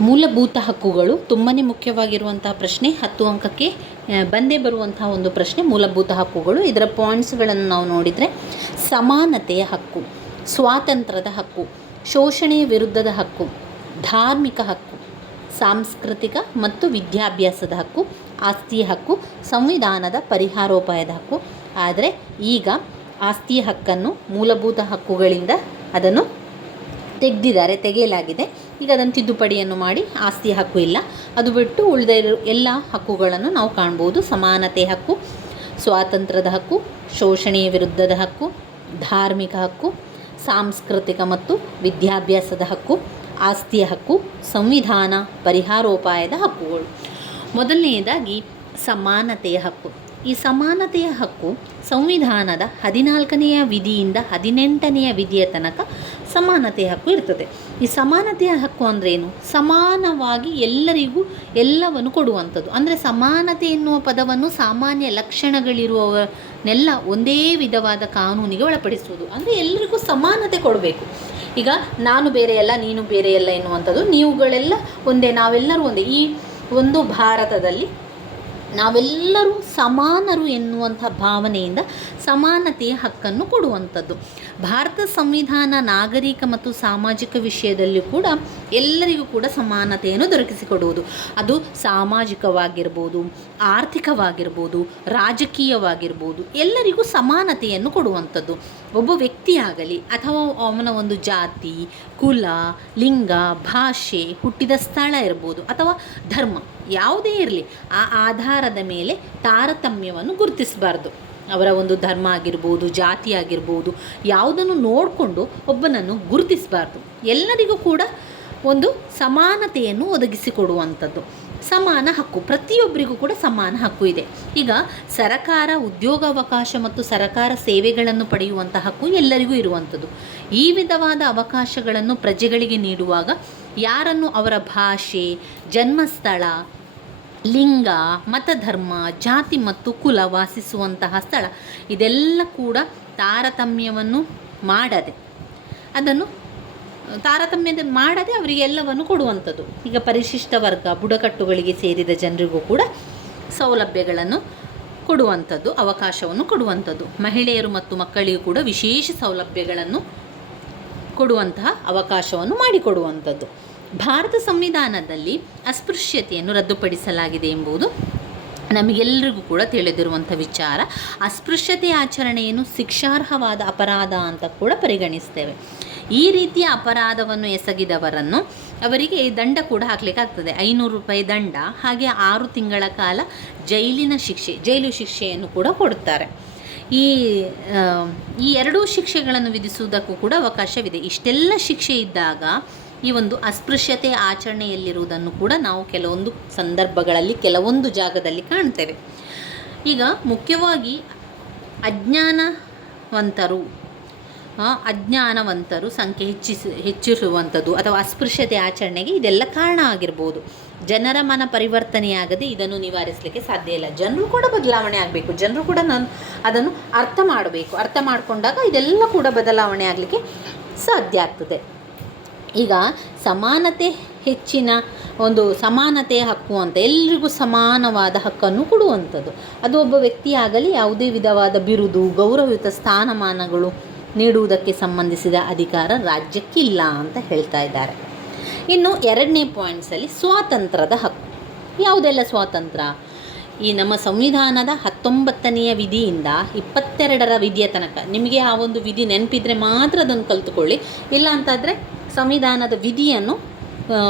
ಮೂಲಭೂತ ಹಕ್ಕುಗಳು ತುಂಬಾ ಮುಖ್ಯವಾಗಿರುವಂತಹ ಪ್ರಶ್ನೆ, ಹತ್ತು ಅಂಕಕ್ಕೆ ಬಂದೇ ಬರುವಂತಹ ಒಂದು ಪ್ರಶ್ನೆ, ಮೂಲಭೂತ ಹಕ್ಕುಗಳು. ಇದರ ಪಾಯಿಂಟ್ಸ್ಗಳನ್ನು ನಾವು ನೋಡಿದರೆ, ಸಮಾನತೆಯ ಹಕ್ಕು, ಸ್ವಾತಂತ್ರ್ಯದ ಹಕ್ಕು, ಶೋಷಣೆಯ ವಿರುದ್ಧದ ಹಕ್ಕು, ಧಾರ್ಮಿಕ ಹಕ್ಕು, ಸಾಂಸ್ಕೃತಿಕ ಮತ್ತು ವಿದ್ಯಾಭ್ಯಾಸದ ಹಕ್ಕು, ಆಸ್ತಿಯ ಹಕ್ಕು, ಸಂವಿಧಾನದ ಪರಿಹಾರೋಪಾಯದ ಹಕ್ಕು. ಆದರೆ ಈಗ ಆಸ್ತಿಯ ಹಕ್ಕನ್ನು ಮೂಲಭೂತ ಹಕ್ಕುಗಳಿಂದ ಅದನ್ನು ತೆಗೆದಿದ್ದಾರೆ, ತೆಗೆಯಲಾಗಿದೆ. ಈಗ ಅದನ್ನು ತಿದ್ದುಪಡಿಯನ್ನು ಮಾಡಿ ಆಸ್ತಿ ಹಕ್ಕು ಇಲ್ಲ. ಅದು ಬಿಟ್ಟು ಉಳಿದ ಎಲ್ಲ ಹಕ್ಕುಗಳನ್ನು ನಾವು ಕಾಣ್ಬೋದು. ಸಮಾನತೆ ಹಕ್ಕು, ಸ್ವಾತಂತ್ರ್ಯದ ಹಕ್ಕು, ಶೋಷಣೆಯ ವಿರುದ್ಧದ ಹಕ್ಕು, ಧಾರ್ಮಿಕ ಹಕ್ಕು, ಸಾಂಸ್ಕೃತಿಕ ಮತ್ತು ವಿದ್ಯಾಭ್ಯಾಸದ ಹಕ್ಕು, ಆಸ್ತಿಯ ಹಕ್ಕು, ಸಂವಿಧಾನ ಪರಿಹಾರೋಪಾಯದ ಹಕ್ಕುಗಳು. ಮೊದಲನೆಯದಾಗಿ ಸಮಾನತೆಯ ಹಕ್ಕು. ಈ ಸಮಾನತೆಯ ಹಕ್ಕು ಸಂವಿಧಾನದ ಹದಿನಾಲ್ಕನೆಯ ವಿಧಿಯಿಂದ ಹದಿನೆಂಟನೆಯ ವಿಧಿಯ ತನಕ ಸಮಾನತೆಯ ಹಕ್ಕು ಇರ್ತದೆ. ಈ ಸಮಾನತೆಯ ಹಕ್ಕು ಅಂದ್ರೇನು ಸಮಾನವಾಗಿ ಎಲ್ಲರಿಗೂ ಎಲ್ಲವನ್ನು ಕೊಡುವಂಥದ್ದು. ಅಂದರೆ ಸಮಾನತೆ ಎನ್ನುವ ಪದವನ್ನು ಸಾಮಾನ್ಯ ಲಕ್ಷಣಗಳಿರುವವನ್ನೆಲ್ಲ ಒಂದೇ ವಿಧವಾದ ಕಾನೂನಿಗೆ ಒಳಪಡಿಸುವುದು. ಅಂದರೆ ಎಲ್ಲರಿಗೂ ಸಮಾನತೆ ಕೊಡಬೇಕು. ಈಗ ನಾನು ಬೇರೆಯಲ್ಲ, ನೀನು ಬೇರೆಯಲ್ಲ ಎನ್ನುವಂಥದ್ದು, ನೀವುಗಳೆಲ್ಲ ಒಂದೇ, ನಾವೆಲ್ಲರೂ ಒಂದೇ. ಈ ಒಂದು ಭಾರತದಲ್ಲಿ ನಾವೆಲ್ಲರೂ ಸಮಾನರು ಎನ್ನುವಂಥ ಭಾವನೆಯಿಂದ ಸಮಾನತೆಯ ಹಕ್ಕನ್ನು ಕೊಡುವಂಥದ್ದು. ಭಾರತ ಸಂವಿಧಾನ ನಾಗರಿಕ ಮತ್ತು ಸಾಮಾಜಿಕ ವಿಷಯದಲ್ಲಿ ಕೂಡ ಎಲ್ಲರಿಗೂ ಕೂಡ ಸಮಾನತೆಯನ್ನು ದೊರಕಿಸಿಕೊಡುವುದು. ಅದು ಸಾಮಾಜಿಕವಾಗಿರ್ಬೋದು, ಆರ್ಥಿಕವಾಗಿರ್ಬೋದು, ರಾಜಕೀಯವಾಗಿರ್ಬೋದು, ಎಲ್ಲರಿಗೂ ಸಮಾನತೆಯನ್ನು ಕೊಡುವಂಥದ್ದು. ಒಬ್ಬ ವ್ಯಕ್ತಿಯಾಗಲಿ ಅಥವಾ ಅವನ ಒಂದು ಜಾತಿ, ಕುಲ, ಲಿಂಗ, ಭಾಷೆ, ಹುಟ್ಟಿದ ಸ್ಥಳ ಇರ್ಬೋದು ಅಥವಾ ಧರ್ಮ, ಯಾವುದೇ ಇರಲಿ, ಆ ಆಧಾರದ ಮೇಲೆ ತಾರತಮ್ಯವನ್ನು ಗುರುತಿಸಬಾರ್ದು. ಅವರ ಒಂದು ಧರ್ಮ ಆಗಿರ್ಬೋದು, ಜಾತಿ ಆಗಿರ್ಬೋದು, ಯಾವುದನ್ನು ನೋಡಿಕೊಂಡು ಒಬ್ಬನನ್ನು ಗುರುತಿಸಬಾರ್ದು. ಎಲ್ಲರಿಗೂ ಕೂಡ ಒಂದು ಸಮಾನತೆಯನ್ನು ಒದಗಿಸಿಕೊಡುವಂಥದ್ದು. ಸಮಾನ ಹಕ್ಕು, ಪ್ರತಿಯೊಬ್ಬರಿಗೂ ಕೂಡ ಸಮಾನ ಹಕ್ಕು ಇದೆ. ಈಗ ಸರಕಾರ ಉದ್ಯೋಗಾವಕಾಶ ಮತ್ತು ಸರಕಾರ ಸೇವೆಗಳನ್ನು ಪಡೆಯುವಂಥ ಹಕ್ಕು ಎಲ್ಲರಿಗೂ ಇರುವಂಥದ್ದು. ಈ ವಿಧವಾದ ಅವಕಾಶಗಳನ್ನು ಪ್ರಜೆಗಳಿಗೆ ನೀಡುವಾಗ ಯಾರನ್ನು ಅವರ ಭಾಷೆ, ಜನ್ಮಸ್ಥಳ ಲಿಂಗ, ಮತಧರ್ಮ, ಜಾತಿ ಮತ್ತು ಕುಲ ವಾಸಿಸುವಂತಹ ಸ್ಥಳ. ಇದೆಲ್ಲ ಕೂಡ ತಾರತಮ್ಯವನ್ನು ಮಾಡದೆ. ಅದನ್ನು, ತಾರತಮ್ಯದ ಮಾಡದೆ ಅವರಿಗೆ ಎಲ್ಲವನ್ನು ಕೊಡುವಂಥದ್ದು. ಈಗ ಪರಿಶಿಷ್ಟ ವರ್ಗ, ಬುಡಕಟ್ಟುಗಳಿಗೆ ಸೇರಿದ ಜನರಿಗೂ ಕೂಡ ಸೌಲಭ್ಯಗಳನ್ನು ಕೊಡುವಂಥದ್ದು, ಅವಕಾಶವನ್ನು ಕೊಡುವಂಥದ್ದು. ಮಹಿಳೆಯರು ಮತ್ತು ಮಕ್ಕಳಿಗೂ ಕೂಡ ವಿಶೇಷ ಸೌಲಭ್ಯಗಳನ್ನು ಕೊಡುವಂತಹ ಅವಕಾಶವನ್ನು ಮಾಡಿಕೊಡುವಂಥದ್ದು. ಭಾರತ ಸಂವಿಧಾನದಲ್ಲಿ ಅಸ್ಪೃಶ್ಯತೆಯನ್ನು ರದ್ದುಪಡಿಸಲಾಗಿದೆ ಎಂಬುದು ನಮಗೆಲ್ಲರಿಗೂ ಕೂಡ ತಿಳಿದಿರುವಂಥ ವಿಚಾರ. ಅಸ್ಪೃಶ್ಯತೆ ಆಚರಣೆಯನ್ನು ಶಿಕ್ಷಾರ್ಹವಾದ ಅಪರಾಧ ಅಂತ ಕೂಡ ಪರಿಗಣಿಸ್ತೇವೆ. ಈ ರೀತಿಯ ಅಪರಾಧವನ್ನು ಎಸಗಿದವರನ್ನು ಅವರಿಗೆ ದಂಡ ಕೂಡ ಹಾಕಲಿಕ್ಕಾಗ್ತದೆ. ಐನೂರು ರೂಪಾಯಿ ದಂಡ, ಹಾಗೆ ಆರು ತಿಂಗಳ ಕಾಲ ಜೈಲಿನ ಶಿಕ್ಷೆ, ಜೈಲು ಶಿಕ್ಷೆಯನ್ನು ಕೂಡ ಕೊಡುತ್ತಾರೆ. ಈ ಈ ಎರಡೂ ಶಿಕ್ಷೆಗಳನ್ನು ವಿಧಿಸುವುದಕ್ಕೂ ಕೂಡ ಅವಕಾಶವಿದೆ. ಇಷ್ಟೆಲ್ಲ ಶಿಕ್ಷೆ ಇದ್ದಾಗ ಈ ಒಂದು ಅಸ್ಪೃಶ್ಯತೆ ಆಚರಣೆಯಲ್ಲಿರುವುದನ್ನು ಕೂಡ ನಾವು ಕೆಲವೊಂದು ಸಂದರ್ಭಗಳಲ್ಲಿ, ಕೆಲವೊಂದು ಜಾಗದಲ್ಲಿ ಕಾಣ್ತೇವೆ. ಈಗ ಮುಖ್ಯವಾಗಿ ಅಜ್ಞಾನವಂತರು ಅಜ್ಞಾನವಂತರು ಸಂಖ್ಯೆ ಹೆಚ್ಚಿಸಿ ಹೆಚ್ಚಿಸುವಂಥದ್ದು ಅಥವಾ ಅಸ್ಪೃಶ್ಯತೆ ಆಚರಣೆಗೆ ಇದೆಲ್ಲ ಕಾರಣ ಆಗಿರ್ಬೋದು. ಜನರ ಮನ ಪರಿವರ್ತನೆಯಾಗದೆ ಇದನ್ನು ನಿವಾರಿಸಲಿಕ್ಕೆ ಸಾಧ್ಯ ಇಲ್ಲ. ಜನರು ಕೂಡ ಬದಲಾವಣೆ ಆಗಬೇಕು. ಜನರು ಕೂಡ ನಾನು, ಅದನ್ನು ಅರ್ಥ ಮಾಡಬೇಕು. ಅರ್ಥ ಮಾಡಿಕೊಂಡಾಗ ಇದೆಲ್ಲ ಕೂಡ ಬದಲಾವಣೆ ಆಗಲಿಕ್ಕೆ ಸಾಧ್ಯ ಆಗ್ತದೆ. ಈಗ ಸಮಾನತೆ ಹೆಚ್ಚಿನ ಒಂದು ಸಮಾನತೆಯ ಹಕ್ಕು ಅಂತ ಎಲ್ರಿಗೂ ಸಮಾನವಾದ ಹಕ್ಕನ್ನು ಕೊಡುವಂಥದ್ದು. ಅದು ಒಬ್ಬ ವ್ಯಕ್ತಿಯಾಗಲಿ ಯಾವುದೇ ವಿಧವಾದ ಬಿರುದು, ಗೌರವಯುತ ಸ್ಥಾನಮಾನಗಳು ನೀಡುವುದಕ್ಕೆ ಸಂಬಂಧಿಸಿದ ಅಧಿಕಾರ ರಾಜ್ಯಕ್ಕಿಲ್ಲ ಅಂತ ಹೇಳ್ತಾ ಇದ್ದಾರೆ. ಇನ್ನು ಎರಡನೇ ಪಾಯಿಂಟ್ಸಲ್ಲಿ ಸ್ವಾತಂತ್ರ್ಯದ ಹಕ್ಕು. ಯಾವುದೆಲ್ಲ ಸ್ವಾತಂತ್ರ್ಯ? ಈ ನಮ್ಮ ಸಂವಿಧಾನದ ಹತ್ತೊಂಬತ್ತನೆಯ ವಿಧಿಯಿಂದ ಇಪ್ಪತ್ತೆರಡರ ವಿಧಿಯ ತನಕ. ನಿಮಗೆ ಆ ಒಂದು ವಿಧಿ ನೆನಪಿದ್ರೆ ಮಾತ್ರ ಅದನ್ನು ಕಲಿತುಕೊಳ್ಳಿ. ಇಲ್ಲ ಅಂತಾದರೆ ಸಂವಿಧಾನದ ವಿಧಿಯನ್ನು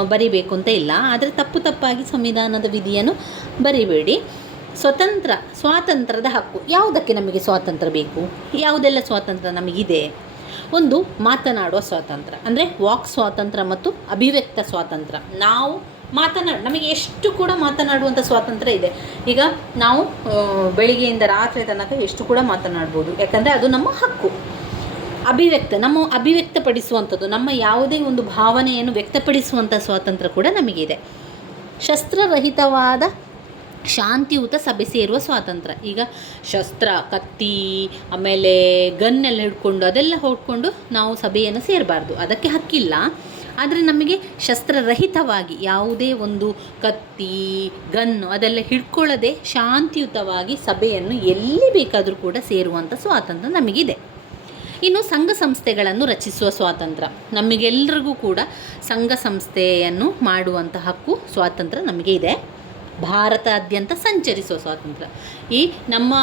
ಬರಿಬೇಕು ಅಂತ ಇಲ್ಲ. ಆದರೆ ತಪ್ಪು ತಪ್ಪಾಗಿ ಸಂವಿಧಾನದ ವಿಧಿಯನ್ನು ಬರಿಬೇಡಿ. ಸ್ವತಂತ್ರ, ಸ್ವಾತಂತ್ರ್ಯದ ಹಕ್ಕು. ಯಾವುದಕ್ಕೆ ನಮಗೆ ಸ್ವಾತಂತ್ರ್ಯ ಬೇಕು? ಯಾವುದೆಲ್ಲ ಸ್ವಾತಂತ್ರ್ಯ ನಮಗಿದೆ? ಒಂದು, ಮಾತನಾಡುವ ಸ್ವಾತಂತ್ರ್ಯ. ಅಂದರೆ ವಾಕ್ ಸ್ವಾತಂತ್ರ್ಯ ಮತ್ತು ಅಭಿವ್ಯಕ್ತ ಸ್ವಾತಂತ್ರ್ಯ. ನಾವು ಮಾತನಾಡ ನಮಗೆ ಎಷ್ಟು ಕೂಡ ಮಾತನಾಡುವಂಥ ಸ್ವಾತಂತ್ರ್ಯ ಇದೆ. ಈಗ ನಾವು ಬೆಳಿಗ್ಗೆಯಿಂದ ರಾತ್ರಿ ತನಕ ಎಷ್ಟು ಕೂಡ ಮಾತನಾಡ್ಬೋದು. ಯಾಕಂದರೆ ಅದು ನಮ್ಮ ಹಕ್ಕು. ಅಭಿವ್ಯಕ್ತ, ನಮ್ಮ ಅಭಿವ್ಯಕ್ತಪಡಿಸುವಂಥದ್ದು, ನಮ್ಮ ಯಾವುದೇ ಒಂದು ಭಾವನೆಯನ್ನು ವ್ಯಕ್ತಪಡಿಸುವಂಥ ಸ್ವಾತಂತ್ರ್ಯ ಕೂಡ ನಮಗಿದೆ. ಶಸ್ತ್ರರಹಿತವಾದ ಶಾಂತಿಯುತ ಸಭೆ ಸೇರುವ ಸ್ವಾತಂತ್ರ್ಯ. ಈಗ ಶಸ್ತ್ರ, ಕತ್ತಿ, ಆಮೇಲೆ ಗನ್ನೆಲ್ಲ ಹಿಡ್ಕೊಂಡು ಅದೆಲ್ಲ ಹೊಡ್ಕೊಂಡು ನಾವು ಸಭೆಯನ್ನು ಸೇರಬಾರ್ದು. ಅದಕ್ಕೆ ಹಕ್ಕಿಲ್ಲ. ಆದರೆ ನಮಗೆ ಶಸ್ತ್ರರಹಿತವಾಗಿ ಯಾವುದೇ ಒಂದು ಕತ್ತಿ, ಗನ್ನು ಅದೆಲ್ಲ ಹಿಡ್ಕೊಳ್ಳದೆ ಶಾಂತಿಯುತವಾಗಿ ಸಭೆಯನ್ನು ಎಲ್ಲಿ ಬೇಕಾದರೂ ಕೂಡ ಸೇರುವಂಥ ಸ್ವಾತಂತ್ರ್ಯ ನಮಗಿದೆ. ಇನ್ನು ಸಂಘ ಸಂಸ್ಥೆಗಳನ್ನು ರಚಿಸುವ ಸ್ವಾತಂತ್ರ್ಯ. ನಮಗೆಲ್ಲರಿಗೂ ಕೂಡ ಸಂಘ ಸಂಸ್ಥೆಯನ್ನು ಮಾಡುವಂಥ ಹಕ್ಕು, ಸ್ವಾತಂತ್ರ್ಯ ನಮಗೆ ಇದೆ. ಭಾರತಾದ್ಯಂತ ಸಂಚರಿಸುವ ಸ್ವಾತಂತ್ರ್ಯ. ಈ ನಮ್ಮ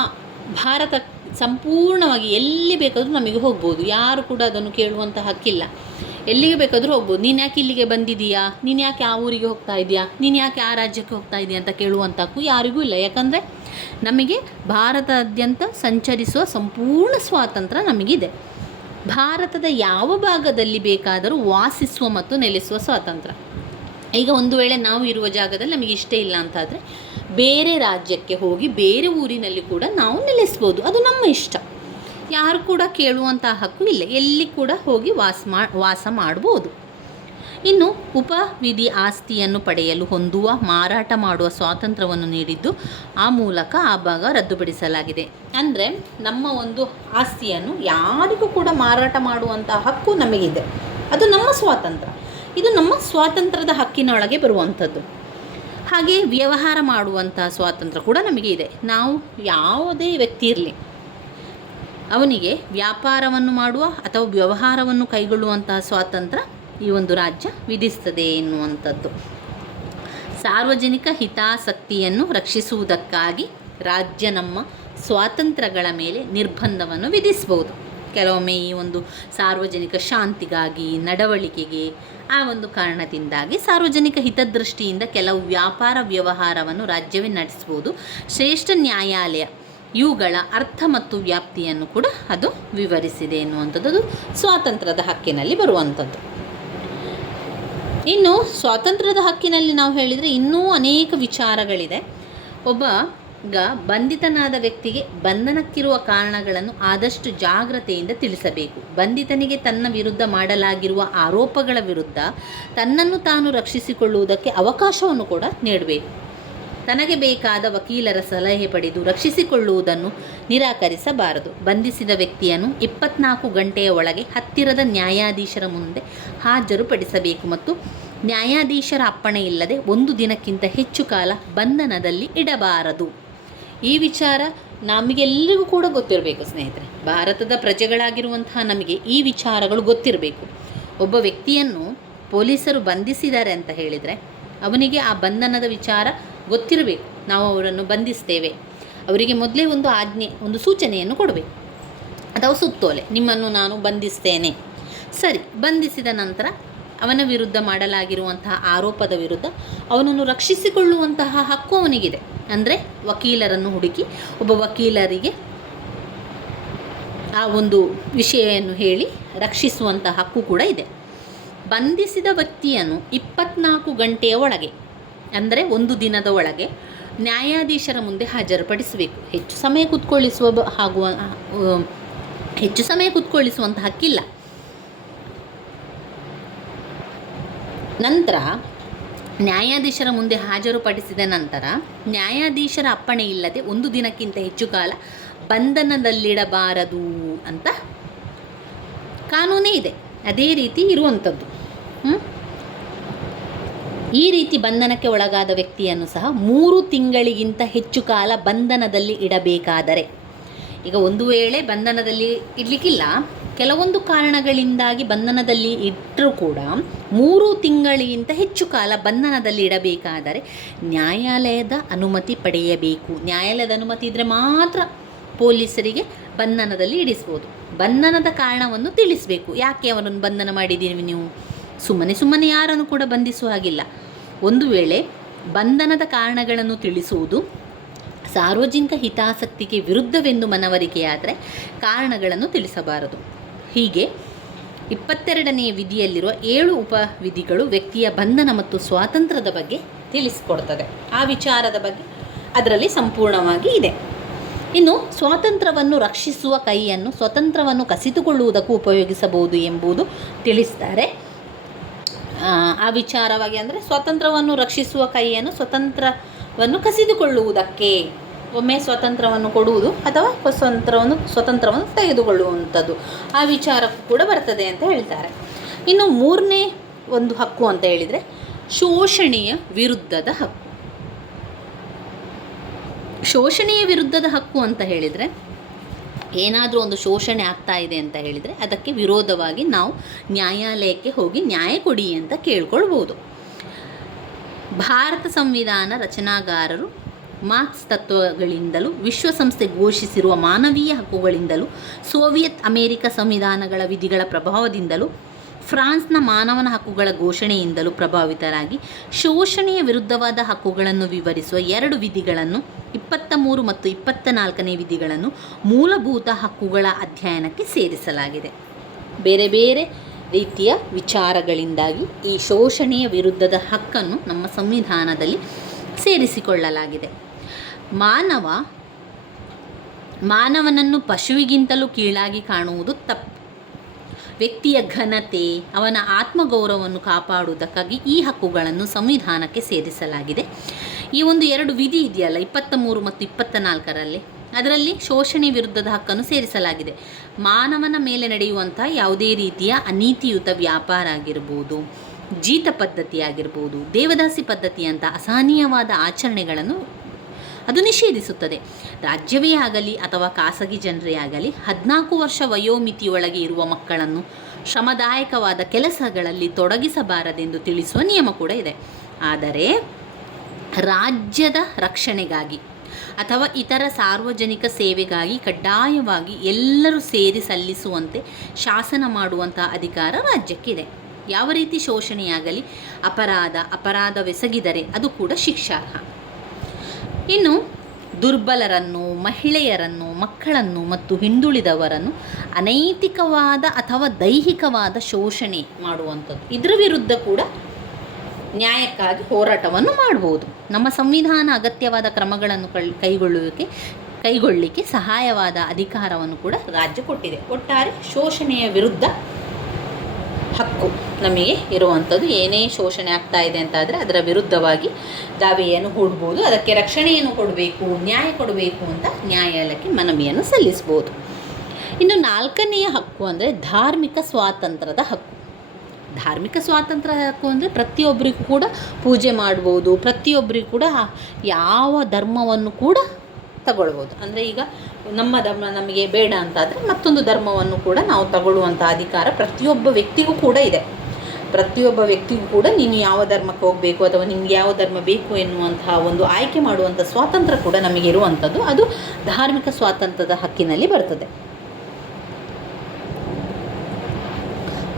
ಭಾರತ ಸಂಪೂರ್ಣವಾಗಿ ಎಲ್ಲಿ ಬೇಕಾದರೂ ನಮಗೆ ಹೋಗ್ಬೋದು. ಯಾರು ಕೂಡ ಅದನ್ನು ಕೇಳುವಂಥ ಹಕ್ಕಿಲ್ಲ. ಎಲ್ಲಿಗೆ ಬೇಕಾದರೂ ಹೋಗ್ಬೋದು. ನೀನು ಯಾಕೆ ಇಲ್ಲಿಗೆ ಬಂದಿದೀಯಾ ನೀನು ಯಾಕೆ ಆ ಊರಿಗೆ ಹೋಗ್ತಾ ಇದೆಯಾ? ನೀನು ಯಾಕೆ ಆ ರಾಜ್ಯಕ್ಕೆ ಹೋಗ್ತಾ ಇದೆಯಾ ಅಂತ ಕೇಳುವಂಥ ಹಕ್ಕು ಯಾರಿಗೂ ಇಲ್ಲ. ಯಾಕಂದರೆ ನಮಗೆ ಭಾರತಾದ್ಯಂತ ಸಂಚರಿಸುವ ಸಂಪೂರ್ಣ ಸ್ವಾತಂತ್ರ್ಯ ನಮಗಿದೆ. ಭಾರತದ ಯಾವ ಭಾಗದಲ್ಲಿ ಬೇಕಾದರೂ ವಾಸಿಸುವ ಮತ್ತು ನೆಲೆಸುವ ಸ್ವಾತಂತ್ರ್ಯ. ಈಗ ಒಂದು ವೇಳೆ ನಾವು ಇರುವ ಜಾಗದಲ್ಲಿ ನಮಗೆ ಇಷ್ಟ ಇಲ್ಲ ಅಂತಾದರೆ ಬೇರೆ ರಾಜ್ಯಕ್ಕೆ ಹೋಗಿ ಬೇರೆ ಊರಿನಲ್ಲಿ ಕೂಡ ನಾವು ನೆಲೆಸ್ಬೋದು. ಅದು ನಮ್ಮ ಇಷ್ಟ. ಯಾರು ಕೂಡ ಕೇಳುವಂಥ ಹಕ್ಕು ಇಲ್ಲ. ಎಲ್ಲಿ ಕೂಡ ಹೋಗಿ ವಾಸ ಮಾ, ವಾಸ ಮಾಡ್ಬೋದು. ಇನ್ನು ಉಪವಿಧಿ ಆಸ್ತಿಯನ್ನು ಪಡೆಯಲು ಹೊಂದುವ, ಮಾರಾಟ ಮಾಡುವ ಸ್ವಾತಂತ್ರ್ಯವನ್ನು ನೀಡಿದ್ದು ಆ ಮೂಲಕ ಆ ಭಾಗ ರದ್ದುಪಡಿಸಲಾಗಿದೆ. ಅಂದರೆ ನಮ್ಮ ಒಂದು ಆಸ್ತಿಯನ್ನು ಯಾರಿಗೂ ಕೂಡ ಮಾರಾಟ ಮಾಡುವಂಥ ಹಕ್ಕು ನಮಗಿದೆ. ಅದು ನಮ್ಮ ಸ್ವಾತಂತ್ರ್ಯ. ಇದು ನಮ್ಮ ಸ್ವಾತಂತ್ರ್ಯದ ಹಕ್ಕಿನೊಳಗೆ ಬರುವಂಥದ್ದು. ಹಾಗೆ ವ್ಯವಹಾರ ಮಾಡುವಂಥ ಸ್ವಾತಂತ್ರ್ಯ ಕೂಡ ನಮಗೆ ಇದೆ. ನಾವು ಯಾವುದೇ ವ್ಯಕ್ತಿ ಇರಲಿ, ಅವನಿಗೆ ವ್ಯಾಪಾರವನ್ನು ಮಾಡುವ ಅಥವಾ ವ್ಯವಹಾರವನ್ನು ಕೈಗೊಳ್ಳುವಂತಹ ಸ್ವಾತಂತ್ರ್ಯ ಈ ಒಂದು ರಾಜ್ಯ ವಿಧಿಸ್ತದೆ ಎನ್ನುವಂಥದ್ದು. ಸಾರ್ವಜನಿಕ ಹಿತಾಸಕ್ತಿಯನ್ನು ರಕ್ಷಿಸುವುದಕ್ಕಾಗಿ ರಾಜ್ಯ ನಮ್ಮ ಸ್ವಾತಂತ್ರ್ಯಗಳ ಮೇಲೆ ನಿರ್ಬಂಧವನ್ನು ವಿಧಿಸಬಹುದು ಕೆಲವೊಮ್ಮೆ ಈ ಒಂದು ಸಾರ್ವಜನಿಕ ಶಾಂತಿಗಾಗಿ, ನಡವಳಿಕೆಗೆ, ಆ ಒಂದು ಕಾರಣದಿಂದಾಗಿ ಸಾರ್ವಜನಿಕ ಹಿತದೃಷ್ಟಿಯಿಂದ ಕೆಲವು ವ್ಯಾಪಾರ ವ್ಯವಹಾರವನ್ನು ರಾಜ್ಯವೇ ನಡೆಸ್ಬೋದು. ಶ್ರೇಷ್ಠ ನ್ಯಾಯಾಲಯ, ಇವುಗಳ ಅರ್ಥ ಮತ್ತು ವ್ಯಾಪ್ತಿಯನ್ನು ಕೂಡ ಅದು ವಿವರಿಸಿದೆ ಎನ್ನುವಂಥದ್ದು. ಸ್ವಾತಂತ್ರ್ಯದ ಹಕ್ಕಿನಲ್ಲಿ ಬರುವಂಥದ್ದು. ಇನ್ನು ಸ್ವಾತಂತ್ರ್ಯದ ಹಕ್ಕಿನಲ್ಲಿ ನಾವು ಹೇಳಿದರೆ ಇನ್ನೂ ಅನೇಕ ವಿಚಾರಗಳಿದೆ. ಒಬ್ಬ ಗ ಬಂಧಿತನಾದ ವ್ಯಕ್ತಿಗೆ ಬಂಧನಕ್ಕಿರುವ ಕಾರಣಗಳನ್ನು ಆದಷ್ಟು ಜಾಗ್ರತೆಯಿಂದ ತಿಳಿಸಬೇಕು. ಬಂಧಿತನಿಗೆ ತನ್ನ ವಿರುದ್ಧ ಮಾಡಲಾಗಿರುವ ಆರೋಪಗಳ ವಿರುದ್ಧ ತನ್ನನ್ನು ತಾನು ರಕ್ಷಿಸಿಕೊಳ್ಳುವುದಕ್ಕೆ ಅವಕಾಶವನ್ನು ಕೂಡ ನೀಡಬೇಕು. ತನಗೆ ಬೇಕಾದ ವಕೀಲರ ಸಲಹೆ ಪಡೆದು ರಕ್ಷಿಸಿಕೊಳ್ಳುವುದನ್ನು ನಿರಾಕರಿಸಬಾರದು. ಬಂಧಿಸಿದ ವ್ಯಕ್ತಿಯನ್ನು ಇಪ್ಪತ್ನಾಲ್ಕು ಗಂಟೆಯ ಒಳಗೆ ಹತ್ತಿರದ ನ್ಯಾಯಾಧೀಶರ ಮುಂದೆ ಹಾಜರುಪಡಿಸಬೇಕು ಮತ್ತು ನ್ಯಾಯಾಧೀಶರ ಅಪ್ಪಣೆ ಇಲ್ಲದೆ ಒಂದು ದಿನಕ್ಕಿಂತ ಹೆಚ್ಚು ಕಾಲ ಬಂಧನದಲ್ಲಿ ಇಡಬಾರದು. ಈ ವಿಚಾರ ನಮಗೆಲ್ಲರಿಗೂ ಕೂಡ ಗೊತ್ತಿರಬೇಕು ಸ್ನೇಹಿತರೆ. ಭಾರತದ ಪ್ರಜೆಗಳಾಗಿರುವಂತಹ ನಮಗೆ ಈ ವಿಚಾರಗಳು ಗೊತ್ತಿರಬೇಕು. ಒಬ್ಬ ವ್ಯಕ್ತಿಯನ್ನು ಪೊಲೀಸರು ಬಂಧಿಸಿದ್ದಾರೆ ಅಂತ ಹೇಳಿದರೆ ಅವನಿಗೆ ಆ ಬಂಧನದ ವಿಚಾರ ಗೊತ್ತಿರಬೇಕು. ನಾವು ಅವರನ್ನು ಬಂಧಿಸ್ತೇವೆ. ಅವರಿಗೆ ಮೊದಲೇ ಒಂದು ಆಜ್ಞೆ, ಒಂದು ಸೂಚನೆಯನ್ನು ಕೊಡಬೇಕು. ಅಥವಾ ಸುತ್ತೋಲೆ, ನಿಮ್ಮನ್ನು ನಾನು ಬಂಧಿಸ್ತೇನೆ. ಸರಿ, ಬಂಧಿಸಿದ ನಂತರ ಅವನ ವಿರುದ್ಧ ಮಾಡಲಾಗಿರುವಂತಹ ಆರೋಪದ ವಿರುದ್ಧ ಅವನನ್ನು ರಕ್ಷಿಸಿಕೊಳ್ಳುವಂತಹ ಹಕ್ಕು ಅವನಿಗಿದೆ. ಅಂದರೆ ವಕೀಲರನ್ನು ಹುಡುಕಿ ಒಬ್ಬ ವಕೀಲರಿಗೆ ಆ ಒಂದು ವಿಷಯವನ್ನು ಹೇಳಿ ರಕ್ಷಿಸುವಂಥ ಹಕ್ಕು ಕೂಡ ಇದೆ. ಬಂಧಿಸಿದ ವ್ಯಕ್ತಿಯನ್ನು ಇಪ್ಪತ್ನಾಲ್ಕು ಗಂಟೆಯ ಒಳಗೆ ಅಂದರೆ ಒಂದು ದಿನದ ಒಳಗೆ ನ್ಯಾಯಾಧೀಶರ ಮುಂದೆ ಹಾಜರುಪಡಿಸಬೇಕು. ಹೆಚ್ಚು ಸಮಯ ಕೂತ್ಕೊಳ್ಳಿಸುವ ಹಾಗೂ ಹೆಚ್ಚು ಸಮಯ ಕುತ್ಕೊಳ್ಳಿಸುವಂಥ ಹಕ್ಕಿಲ್ಲ. ನಂತರ ನ್ಯಾಯಾಧೀಶರ ಮುಂದೆ ಹಾಜರುಪಡಿಸಿದ ನಂತರ ನ್ಯಾಯಾಧೀಶರ ಅಪ್ಪಣೆ ಇಲ್ಲದೆ ಒಂದು ದಿನಕ್ಕಿಂತ ಹೆಚ್ಚು ಕಾಲ ಬಂಧನದಲ್ಲಿಡಬಾರದು ಅಂತ ಕಾನೂನೇ ಇದೆ. ಅದೇ ರೀತಿ ಇರುವಂಥದ್ದು. ಹ್ಮ್? ಈ ರೀತಿ ಬಂಧನಕ್ಕೆ ಒಳಗಾದ ವ್ಯಕ್ತಿಯನ್ನು ಸಹ ಮೂರು ತಿಂಗಳಿಗಿಂತ ಹೆಚ್ಚು ಕಾಲ ಬಂಧನದಲ್ಲಿ ಇಡಬೇಕಾದರೆ. ಈಗ ಒಂದು ವೇಳೆ ಬಂಧನದಲ್ಲಿ ಇಡಲಿಕ್ಕಿಲ್ಲ, ಕೆಲವೊಂದು ಕಾರಣಗಳಿಂದಾಗಿ ಬಂಧನದಲ್ಲಿ ಇಟ್ಟರೂ ಕೂಡ ಮೂರು ತಿಂಗಳಿಗಿಂತ ಹೆಚ್ಚು ಕಾಲ ಬಂಧನದಲ್ಲಿ ಇಡಬೇಕಾದರೆ ನ್ಯಾಯಾಲಯದ ಅನುಮತಿ ಪಡೆಯಬೇಕು. ನ್ಯಾಯಾಲಯದ ಅನುಮತಿ ಇದ್ದರೆ ಮಾತ್ರ ಪೊಲೀಸರಿಗೆ ಬಂಧನದಲ್ಲಿ ಇಡಿಸ್ಬೋದು. ಬಂಧನದ ಕಾರಣವನ್ನು ತಿಳಿಸಬೇಕು. ಯಾಕೆ ಅವರನ್ನು ಬಂಧನ ಮಾಡಿದ್ದೀರಿ ನೀವು? ಸುಮ್ಮನೆ ಸುಮ್ಮನೆ ಯಾರನ್ನು ಕೂಡ ಬಂಧಿಸುವ ಹಾಗಿಲ್ಲ. ಒಂದು ವೇಳೆ ಬಂಧನದ ಕಾರಣಗಳನ್ನು ತಿಳಿಸುವುದು ಸಾರ್ವಜನಿಕ ಹಿತಾಸಕ್ತಿಗೆ ವಿರುದ್ಧವೆಂದು ಮನವರಿಕೆಯಾದರೆ ಕಾರಣಗಳನ್ನು ತಿಳಿಸಬಾರದು. ಹೀಗೆ ಇಪ್ಪತ್ತೆರಡನೆಯ ವಿಧಿಯಲ್ಲಿರುವ ಏಳು ಉಪವಿಧಿಗಳು ವ್ಯಕ್ತಿಯ ಬಂಧನ ಮತ್ತು ಸ್ವಾತಂತ್ರ್ಯದ ಬಗ್ಗೆ ತಿಳಿಸಿಕೊಡ್ತದೆ. ಆ ವಿಚಾರದ ಬಗ್ಗೆ ಅದರಲ್ಲಿ ಸಂಪೂರ್ಣವಾಗಿ ಇದೆ. ಇನ್ನು ಸ್ವಾತಂತ್ರ್ಯವನ್ನು ರಕ್ಷಿಸುವ ಕೈಯನ್ನು ಸ್ವತಂತ್ರವನ್ನು ಕಸಿತುಕೊಳ್ಳುವುದಕ್ಕೂ ಉಪಯೋಗಿಸಬಹುದು ಎಂಬುದು ತಿಳಿಸ್ತಾರೆ ಆ, ವಿಚಾರವಾಗಿ ಅಂದರೆ ಸ್ವಾತಂತ್ರ್ಯವನ್ನು ರಕ್ಷಿಸುವ ಕೈಯನ್ನು ಸ್ವತಂತ್ರವನ್ನು ಕಸಿದುಕೊಳ್ಳುವುದಕ್ಕೆ. ಒಮ್ಮೆ ಸ್ವತಂತ್ರವನ್ನು ಕೊಡುವುದು ಅಥವಾ ಸ್ವತಂತ್ರವನ್ನು ಸ್ವತಂತ್ರವನ್ನು ತೆಗೆದುಕೊಳ್ಳುವಂಥದ್ದು. ಆ ವಿಚಾರ ಕೂಡ ಬರ್ತದೆ ಅಂತ ಹೇಳ್ತಾರೆ. ಇನ್ನು ಮೂರನೇ ಒಂದು ಹಕ್ಕು ಅಂತ ಹೇಳಿದರೆ ಶೋಷಣೆಯ ವಿರುದ್ಧದ ಹಕ್ಕು. ಶೋಷಣೆಯ ವಿರುದ್ಧದ ಹಕ್ಕು ಅಂತ ಹೇಳಿದರೆ ಏನಾದರೂ ಒಂದು ಶೋಷಣೆ ಆಗ್ತಾ ಇದೆ ಅಂತ ಹೇಳಿದರೆ ಅದಕ್ಕೆ ವಿರೋಧವಾಗಿ ನಾವು ನ್ಯಾಯಾಲಯಕ್ಕೆ ಹೋಗಿ ನ್ಯಾಯ ಕೊಡಿ ಅಂತ ಕೇಳ್ಕೊಳ್ಬೋದು. ಭಾರತ ಸಂವಿಧಾನ ರಚನಾಗಾರರು ಮಾರ್ಕ್ಸ್ ತತ್ವಗಳಿಂದಲೂ ವಿಶ್ವಸಂಸ್ಥೆ ಘೋಷಿಸಿರುವ ಮಾನವೀಯ ಹಕ್ಕುಗಳಿಂದಲೂ ಸೋವಿಯತ್ ಅಮೆರಿಕ ಸಂವಿಧಾನಗಳ ವಿಧಿಗಳ ಪ್ರಭಾವದಿಂದಲೂ ಫ್ರಾನ್ಸ್ನ ಮಾನವನ ಹಕ್ಕುಗಳ ಘೋಷಣೆಯಿಂದಲೂ ಪ್ರಭಾವಿತರಾಗಿ ಶೋಷಣೆಯ ವಿರುದ್ಧವಾದ ಹಕ್ಕುಗಳನ್ನು ವಿವರಿಸುವ ಎರಡು ವಿಧಿಗಳನ್ನು ಇಪ್ಪತ್ತ ಮೂರು ಮತ್ತು ಇಪ್ಪತ್ತ ನಾಲ್ಕನೇ ವಿಧಿಗಳನ್ನು ಮೂಲಭೂತ ಹಕ್ಕುಗಳ ಅಧ್ಯಯನಕ್ಕೆ ಸೇರಿಸಲಾಗಿದೆ. ಬೇರೆ ಬೇರೆ ರೀತಿಯ ವಿಚಾರಗಳಿಂದಾಗಿ ಈ ಶೋಷಣೆಯ ವಿರುದ್ಧದ ಹಕ್ಕನ್ನು ನಮ್ಮ ಸಂವಿಧಾನದಲ್ಲಿ ಸೇರಿಸಿಕೊಳ್ಳಲಾಗಿದೆ. ಮಾನವ, ಮಾನವನನ್ನು ಪಶುವಿಗಿಂತಲೂ ಕೀಳಾಗಿ ಕಾಣುವುದು ತಪ್ಪು. ವ್ಯಕ್ತಿಯ ಘನತೆ, ಅವನ ಆತ್ಮಗೌರವವನ್ನು ಕಾಪಾಡುವುದಕ್ಕಾಗಿ ಈ ಹಕ್ಕುಗಳನ್ನು ಸಂವಿಧಾನಕ್ಕೆ ಸೇರಿಸಲಾಗಿದೆ. ಈ ಒಂದು ಎರಡು ವಿಧಿ ಇದೆಯಲ್ಲ ಇಪ್ಪತ್ತ ಮೂರು ಮತ್ತು ಇಪ್ಪತ್ತ ನಾಲ್ಕರಲ್ಲಿ ಅದರಲ್ಲಿ ಶೋಷಣೆ ವಿರುದ್ಧದ ಹಕ್ಕನ್ನು ಸೇರಿಸಲಾಗಿದೆ. ಮಾನವನ ಮೇಲೆ ನಡೆಯುವಂಥ ಯಾವುದೇ ರೀತಿಯ ಅನೀತಿಯುತ ವ್ಯಾಪಾರ ಆಗಿರ್ಬೋದು, ಜೀತ ಪದ್ಧತಿ ಆಗಿರ್ಬೋದು, ದೇವದಾಸಿ ಪದ್ಧತಿಯಂಥ ಅಸಹನೀಯವಾದ ಆಚರಣೆಗಳನ್ನು ಅದು ನಿಷೇಧಿಸುತ್ತದೆ. ರಾಜ್ಯವೇ ಆಗಲಿ ಅಥವಾ ಖಾಸಗಿ ಜನರೇ ಆಗಲಿ ಹದಿನಾಲ್ಕು ವರ್ಷ ವಯೋಮಿತಿಯೊಳಗೆ ಇರುವ ಮಕ್ಕಳನ್ನು ಶ್ರಮದಾಯಕವಾದ ಕೆಲಸಗಳಲ್ಲಿ ತೊಡಗಿಸಬಾರದೆಂದು ತಿಳಿಸುವ ನಿಯಮ ಕೂಡ ಇದೆ. ಆದರೆ ರಾಜ್ಯದ ರಕ್ಷಣೆಗಾಗಿ ಅಥವಾ ಇತರ ಸಾರ್ವಜನಿಕ ಸೇವೆಗಾಗಿ ಕಡ್ಡಾಯವಾಗಿ ಎಲ್ಲರೂ ಸೇರಿ ಸಲ್ಲಿಸುವಂತೆ ಶಾಸನ ಮಾಡುವಂಥ ಅಧಿಕಾರ ರಾಜ್ಯಕ್ಕಿದೆ. ಯಾವ ರೀತಿ ಶೋಷಣೆಯಾಗಲಿ, ಅಪರಾಧ, ಅಪರಾಧವೆಸಗಿದರೆ ಅದು ಕೂಡ ಶಿಕ್ಷಾರ್ಹ. ಇನ್ನು ದುರ್ಬಲರನ್ನು, ಮಹಿಳೆಯರನ್ನು, ಮಕ್ಕಳನ್ನು ಮತ್ತು ಹಿಂದುಳಿದವರನ್ನು ಅನೈತಿಕವಾದ ಅಥವಾ ದೈಹಿಕವಾದ ಶೋಷಣೆ ಮಾಡುವಂಥದ್ದು. ಇದರ ವಿರುದ್ಧ ಕೂಡ ನ್ಯಾಯಕ್ಕಾಗಿ ಹೋರಾಟವನ್ನು ಮಾಡ್ಬೋದು. ನಮ್ಮ ಸಂವಿಧಾನ ಅಗತ್ಯವಾದ ಕ್ರಮಗಳನ್ನು ಕೈಗೊಳ್ಳುವಿಕೆ ಕೈಗೊಳ್ಳಲಿಕ್ಕೆ ಸಹಾಯವಾದ ಅಧಿಕಾರವನ್ನು ಕೂಡ ರಾಜ್ಯ ಕೊಟ್ಟಿದೆ. ಒಟ್ಟಾರೆ ಶೋಷಣೆಯ ವಿರುದ್ಧ ಹಕ್ಕು. ನಮಗೆ ಇರುವಂಥದ್ದು ಏನೇ ಶೋಷಣೆ ಆಗ್ತಾ ಇದೆ ಅಂತಾದರೆ ಅದರ ವಿರುದ್ಧವಾಗಿ ದಾವೆಯನ್ನು ಹೂಡ್ಬೋದು, ಅದಕ್ಕೆ ರಕ್ಷಣೆಯನ್ನು ಕೊಡಬೇಕು, ನ್ಯಾಯ ಕೊಡಬೇಕು ಅಂತ ನ್ಯಾಯಾಲಯಕ್ಕೆ ಮನವಿಯನ್ನು ಸಲ್ಲಿಸ್ಬೋದು. ಇನ್ನು ನಾಲ್ಕನೆಯ ಹಕ್ಕು ಅಂದರೆ ಧಾರ್ಮಿಕ ಸ್ವಾತಂತ್ರ್ಯದ ಹಕ್ಕು. ಧಾರ್ಮಿಕ ಸ್ವಾತಂತ್ರ್ಯ ಹಕ್ಕು ಅಂದರೆ ಪ್ರತಿಯೊಬ್ಬರಿಗೂ ಕೂಡ ಪೂಜೆ ಮಾಡ್ಬೋದು, ಪ್ರತಿಯೊಬ್ಬರಿಗೂ ಕೂಡ ಯಾವ ಧರ್ಮವನ್ನು ಕೂಡ ತಗೊಳ್ಬೋದು. ಅಂದರೆ ಈಗ ನಮ್ಮ ಧರ್ಮ ನಮಗೆ ಬೇಡ ಅಂತಾದರೆ ಮತ್ತೊಂದು ಧರ್ಮವನ್ನು ಕೂಡ ನಾವು ತಗೊಳ್ಳುವಂಥ ಅಧಿಕಾರ ಪ್ರತಿಯೊಬ್ಬ ವ್ಯಕ್ತಿಗೂ ಕೂಡ ಇದೆ. ಪ್ರತಿಯೊಬ್ಬ ವ್ಯಕ್ತಿಗೂ ಕೂಡ ನೀನು ಯಾವ ಧರ್ಮಕ್ಕೆ ಹೋಗಬೇಕು ಅಥವಾ ನಿಮ್ಗೆ ಯಾವ ಧರ್ಮ ಬೇಕು ಎನ್ನುವಂತಹ ಒಂದು ಆಯ್ಕೆ ಮಾಡುವಂಥ ಸ್ವಾತಂತ್ರ್ಯ ಕೂಡ ನಮಗೆ ಇರುವಂಥದ್ದು. ಅದು ಧಾರ್ಮಿಕ ಸ್ವಾತಂತ್ರ್ಯದ ಹಕ್ಕಿನಲ್ಲಿ ಬರ್ತದೆ.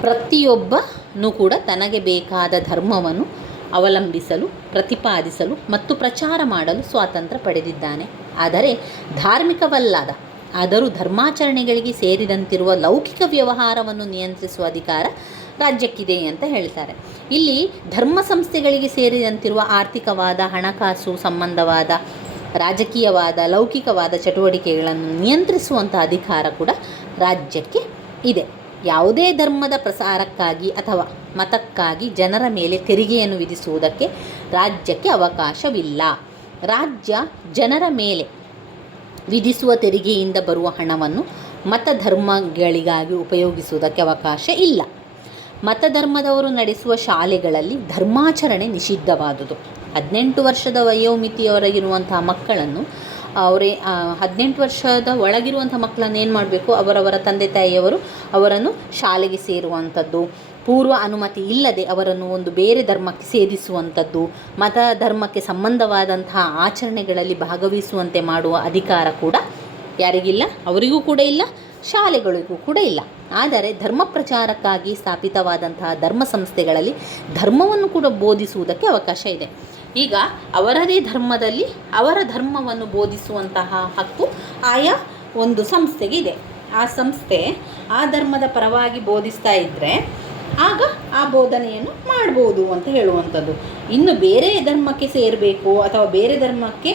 ಪ್ರತಿಯೊಬ್ಬನೂ ಕೂಡ ತನಗೆ ಬೇಕಾದ ಧರ್ಮವನ್ನು ಅವಲಂಬಿಸಲು, ಪ್ರತಿಪಾದಿಸಲು ಮತ್ತು ಪ್ರಚಾರ ಮಾಡಲು ಸ್ವಾತಂತ್ರ್ಯ ಪಡೆದಿದ್ದಾನೆ. ಆದರೆ ಧಾರ್ಮಿಕವಲ್ಲದ, ಆದರೂ ಧರ್ಮಾಚರಣೆಗಳಿಗೆ ಸೇರಿದಂತಿರುವ ಲೌಕಿಕ ವ್ಯವಹಾರವನ್ನು ನಿಯಂತ್ರಿಸುವ ಅಧಿಕಾರ ರಾಜ್ಯಕ್ಕಿದೆ ಅಂತ ಹೇಳ್ತಾರೆ. ಇಲ್ಲಿ ಧರ್ಮ ಸಂಸ್ಥೆಗಳಿಗೆ ಸೇರಿದಂತಿರುವ ಆರ್ಥಿಕವಾದ, ಹಣಕಾಸು ಸಂಬಂಧವಾದ, ರಾಜಕೀಯವಾದ, ಲೌಕಿಕವಾದ ಚಟುವಟಿಕೆಗಳನ್ನು ನಿಯಂತ್ರಿಸುವಂಥ ಅಧಿಕಾರ ಕೂಡ ರಾಜ್ಯಕ್ಕೆ ಇದೆ. ಯಾವುದೇ ಧರ್ಮದ ಪ್ರಸಾರಕ್ಕಾಗಿ ಅಥವಾ ಮತಕ್ಕಾಗಿ ಜನರ ಮೇಲೆ ತೆರಿಗೆಯನ್ನು ವಿಧಿಸುವುದಕ್ಕೆ ರಾಜ್ಯಕ್ಕೆ ಅವಕಾಶವಿಲ್ಲ. ರಾಜ್ಯ ಜನರ ಮೇಲೆ ವಿಧಿಸುವ ತೆರಿಗೆಯಿಂದ ಬರುವ ಹಣವನ್ನು ಮತ ಧರ್ಮಗಳಿಗಾಗಿ ಉಪಯೋಗಿಸುವುದಕ್ಕೆ ಅವಕಾಶ ಇಲ್ಲ. ಮತಧರ್ಮದವರು ನಡೆಸುವ ಶಾಲೆಗಳಲ್ಲಿ ಧರ್ಮಾಚರಣೆ ನಿಷಿದ್ಧವಾದುದು. ಹದಿನೆಂಟು ವರ್ಷದ ವಯೋಮಿತಿಯವರೆಗಿರುವಂತಹ ಮಕ್ಕಳನ್ನು, ಅವರೇ ಹದಿನೆಂಟು ವರ್ಷದ ಒಳಗಿರುವಂಥ ಮಕ್ಕಳನ್ನು ಏನು ಮಾಡಬೇಕು? ಅವರವರ ತಂದೆ ತಾಯಿಯವರು ಅವರನ್ನು ಶಾಲೆಗೆ ಸೇರುವಂಥದ್ದು ಪೂರ್ವ ಅನುಮತಿ ಇಲ್ಲದೆ ಅವರನ್ನು ಒಂದು ಬೇರೆ ಧರ್ಮಕ್ಕೆ ಸೇರಿಸುವಂಥದ್ದು ಮತ ಧರ್ಮಕ್ಕೆ ಸಂಬಂಧವಾದಂತಹ ಆಚರಣೆಗಳಲ್ಲಿ ಭಾಗವಹಿಸುವಂತೆ ಮಾಡುವ ಅಧಿಕಾರ ಕೂಡ ಯಾರಿಗಿಲ್ಲ? ಅವರಿಗೂ ಕೂಡ ಇಲ್ಲ, ಶಾಲೆಗಳಿಗೂ ಕೂಡ ಇಲ್ಲ. ಆದರೆ ಧರ್ಮ ಪ್ರಚಾರಕ್ಕಾಗಿ ಸ್ಥಾಪಿತವಾದಂತಹ ಧರ್ಮ ಸಂಸ್ಥೆಗಳಲ್ಲಿ ಧರ್ಮವನ್ನು ಕೂಡ ಬೋಧಿಸುವುದಕ್ಕೆ ಅವಕಾಶ ಇದೆ. ಈಗ ಅವರದೇ ಧರ್ಮದಲ್ಲಿ ಅವರ ಧರ್ಮವನ್ನು ಬೋಧಿಸುವಂತಹ ಹಕ್ಕು ಆಯಾ ಒಂದು ಸಂಸ್ಥೆಗೆ ಇದೆ. ಆ ಸಂಸ್ಥೆ ಆ ಧರ್ಮದ ಪರವಾಗಿ ಬೋಧಿಸ್ತಾ ಇದ್ದರೆ ಆಗ ಆ ಬೋಧನೆಯನ್ನು ಮಾಡ್ಬೋದು ಅಂತ ಹೇಳುವಂಥದ್ದು. ಇನ್ನು ಬೇರೆ ಧರ್ಮಕ್ಕೆ ಸೇರಬೇಕು ಅಥವಾ ಬೇರೆ ಧರ್ಮಕ್ಕೆ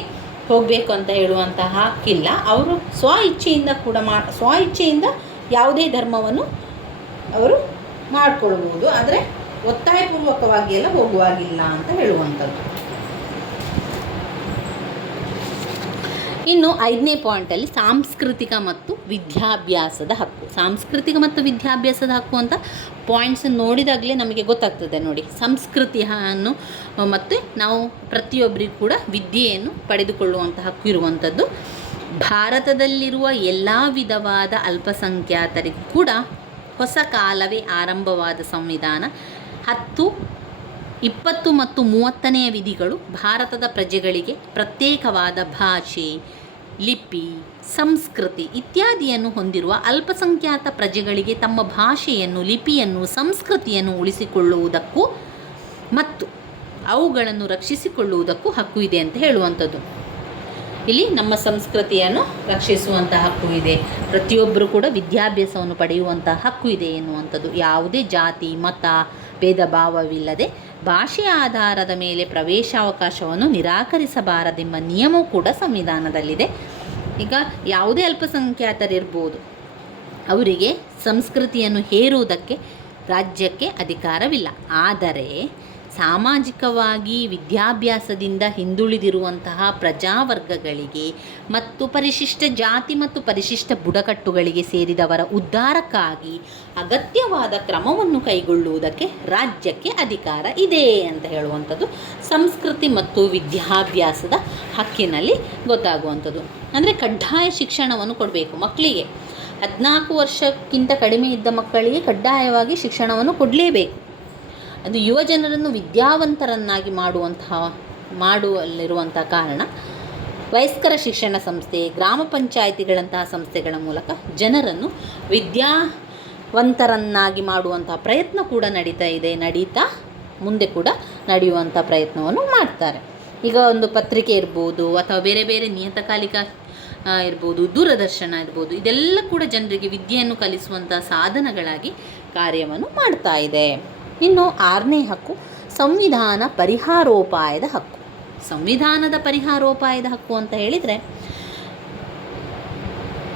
ಹೋಗಬೇಕು ಅಂತ ಹೇಳುವಂತಹ ಹಕ್ಕಿಲ್ಲ. ಅವರು ಸ್ವ ಇಚ್ಛೆಯಿಂದ ಕೂಡ ಮಾ, ಸ್ವ ಯಾವುದೇ ಧರ್ಮವನ್ನು ಅವರು ಮಾಡಿಕೊಳ್ಬೋದು ಆದರೆ ಒತ್ತಾಯಪೂರ್ವಕವಾಗಿ ಎಲ್ಲ ಹೋಗುವಾಗಿಲ್ಲ ಅಂತ ಹೇಳುವಂಥದ್ದು. ಇನ್ನು ಐದನೇ ಪಾಯಿಂಟಲ್ಲಿ ಸಾಂಸ್ಕೃತಿಕ ಮತ್ತು ವಿದ್ಯಾಭ್ಯಾಸದ ಹಕ್ಕು. ಸಾಂಸ್ಕೃತಿಕ ಮತ್ತು ವಿದ್ಯಾಭ್ಯಾಸದ ಹಕ್ಕು ಅಂತ ಪಾಯಿಂಟ್ಸ್ ನೋಡಿದಾಗಲೇ ನಮಗೆ ಗೊತ್ತಾಗ್ತದೆ ನೋಡಿ. ಸಂಸ್ಕೃತಿಯನ್ನು ಮತ್ತು ನಾವು ಪ್ರತಿಯೊಬ್ಬರಿಗೂ ಕೂಡ ವಿದ್ಯೆಯನ್ನು ಪಡೆದುಕೊಳ್ಳುವಂಥ ಹಕ್ಕು ಇರುವಂಥದ್ದು. ಭಾರತದಲ್ಲಿರುವ ಎಲ್ಲ ವಿಧವಾದ ಅಲ್ಪಸಂಖ್ಯಾತರಿಗೂ ಕೂಡ ಹೊಸ ಕಾಲವೇ ಆರಂಭವಾದ ಸಂವಿಧಾನ. ಹತ್ತು, ಇಪ್ಪತ್ತು ಮತ್ತು ಮೂವತ್ತನೆಯ ವಿಧಿಗಳು ಭಾರತದ ಪ್ರಜೆಗಳಿಗೆ ಪ್ರತ್ಯೇಕವಾದ ಭಾಷೆ, ಲಿಪಿ, ಸಂಸ್ಕೃತಿ ಇತ್ಯಾದಿಯನ್ನು ಹೊಂದಿರುವ ಅಲ್ಪಸಂಖ್ಯಾತ ಪ್ರಜೆಗಳಿಗೆ ತಮ್ಮ ಭಾಷೆಯನ್ನು, ಲಿಪಿಯನ್ನು, ಸಂಸ್ಕೃತಿಯನ್ನು ಉಳಿಸಿಕೊಳ್ಳುವುದಕ್ಕೂ ಮತ್ತು ಅವುಗಳನ್ನು ರಕ್ಷಿಸಿಕೊಳ್ಳುವುದಕ್ಕೂ ಹಕ್ಕು ಇದೆ ಅಂತ ಹೇಳುವಂಥದ್ದು. ಇಲ್ಲಿ ನಮ್ಮ ಸಂಸ್ಕೃತಿಯನ್ನು ರಕ್ಷಿಸುವಂತಹ ಹಕ್ಕು ಇದೆ. ಪ್ರತಿಯೊಬ್ಬರು ಕೂಡ ವಿದ್ಯಾಭ್ಯಾಸವನ್ನು ಪಡೆಯುವಂತಹ ಹಕ್ಕು ಇದೆ ಎನ್ನುವಂಥದ್ದು. ಯಾವುದೇ ಜಾತಿ, ಮತ, ಭೇದ ಭಾವವಿಲ್ಲದೆ ಭಾಷೆಯ ಆಧಾರದ ಮೇಲೆ ಪ್ರವೇಶಾವಕಾಶವನ್ನು ನಿರಾಕರಿಸಬಾರದೆಂಬ ನಿಯಮವೂ ಕೂಡ ಸಂವಿಧಾನದಲ್ಲಿದೆ. ಈಗ ಯಾವುದೇ ಅಲ್ಪಸಂಖ್ಯಾತರಿರ್ಬೋದು. ಅವರಿಗೆ ಸಂಸ್ಕೃತಿಯನ್ನು ಹೇರುವುದಕ್ಕೆ ರಾಜ್ಯಕ್ಕೆ ಅಧಿಕಾರವಿಲ್ಲ. ಆದರೆ ಸಾಮಾಜಿಕವಾಗಿ ವಿದ್ಯಾಭ್ಯಾಸದಿಂದ ಹಿಂದುಳಿದಿರುವಂತಹ ಪ್ರಜಾವರ್ಗಗಳಿಗೆ ಮತ್ತು ಪರಿಶಿಷ್ಟ ಜಾತಿ ಮತ್ತು ಪರಿಶಿಷ್ಟ ಬುಡಕಟ್ಟುಗಳಿಗೆ ಸೇರಿದವರ ಉದ್ಧಾರಕ್ಕಾಗಿ ಅಗತ್ಯವಾದ ಕ್ರಮವನ್ನು ಕೈಗೊಳ್ಳುವುದಕ್ಕೆ ರಾಜ್ಯಕ್ಕೆ ಅಧಿಕಾರ ಇದೆ ಅಂತ ಹೇಳುವಂಥದ್ದು. ಸಂಸ್ಕೃತಿ ಮತ್ತು ವಿದ್ಯಾಭ್ಯಾಸದ ಹಕ್ಕಿನಲ್ಲಿ ಗೊತ್ತಾಗುವಂಥದ್ದು. ಅಂದರೆ ಕಡ್ಡಾಯ ಶಿಕ್ಷಣವನ್ನು ಕೊಡಬೇಕು ಮಕ್ಕಳಿಗೆ. ಹದಿನಾಲ್ಕು ವರ್ಷಕ್ಕಿಂತ ಕಡಿಮೆ ಇದ್ದ ಮಕ್ಕಳಿಗೆ ಕಡ್ಡಾಯವಾಗಿ ಶಿಕ್ಷಣವನ್ನು ಕೊಡಲೇಬೇಕು. ಅದು ಯುವ ಜನರನ್ನು ವಿದ್ಯಾವಂತರನ್ನಾಗಿ ಮಾಡುವಂತಹ ಮಾಡುವಲ್ಲಿರುವಂಥ ಕಾರಣ ವಯಸ್ಕರ ಶಿಕ್ಷಣ ಸಂಸ್ಥೆ, ಗ್ರಾಮ ಪಂಚಾಯಿತಿಗಳಂತಹ ಸಂಸ್ಥೆಗಳ ಮೂಲಕ ಜನರನ್ನು ವಿದ್ಯಾವಂತರನ್ನಾಗಿ ಮಾಡುವಂತಹ ಪ್ರಯತ್ನ ಕೂಡ ನಡೀತಾ ಇದೆ, ನಡೀತಾ ಮುಂದೆ ಕೂಡ ನಡೆಯುವಂಥ ಪ್ರಯತ್ನವನ್ನು ಮಾಡ್ತಾರೆ. ಈಗ ಒಂದು ಪತ್ರಿಕೆ ಇರ್ಬೋದು ಅಥವಾ ಬೇರೆ ಬೇರೆ ನಿಯತಕಾಲಿಕ ಇರ್ಬೋದು, ದೂರದರ್ಶನ ಇರ್ಬೋದು, ಇದೆಲ್ಲ ಕೂಡ ಜನರಿಗೆ ವಿದ್ಯೆಯನ್ನು ಕಲಿಸುವಂಥ ಸಾಧನಗಳಾಗಿ ಕಾರ್ಯವನ್ನು ಮಾಡ್ತಾ ಇದೆ. ಇನ್ನು ಆರನೇ ಹಕ್ಕು, ಸಂವಿಧಾನ ಪರಿಹಾರೋಪಾಯದ ಹಕ್ಕು. ಸಂವಿಧಾನದ ಪರಿಹಾರೋಪಾಯದ ಹಕ್ಕು ಅಂತ ಹೇಳಿದರೆ,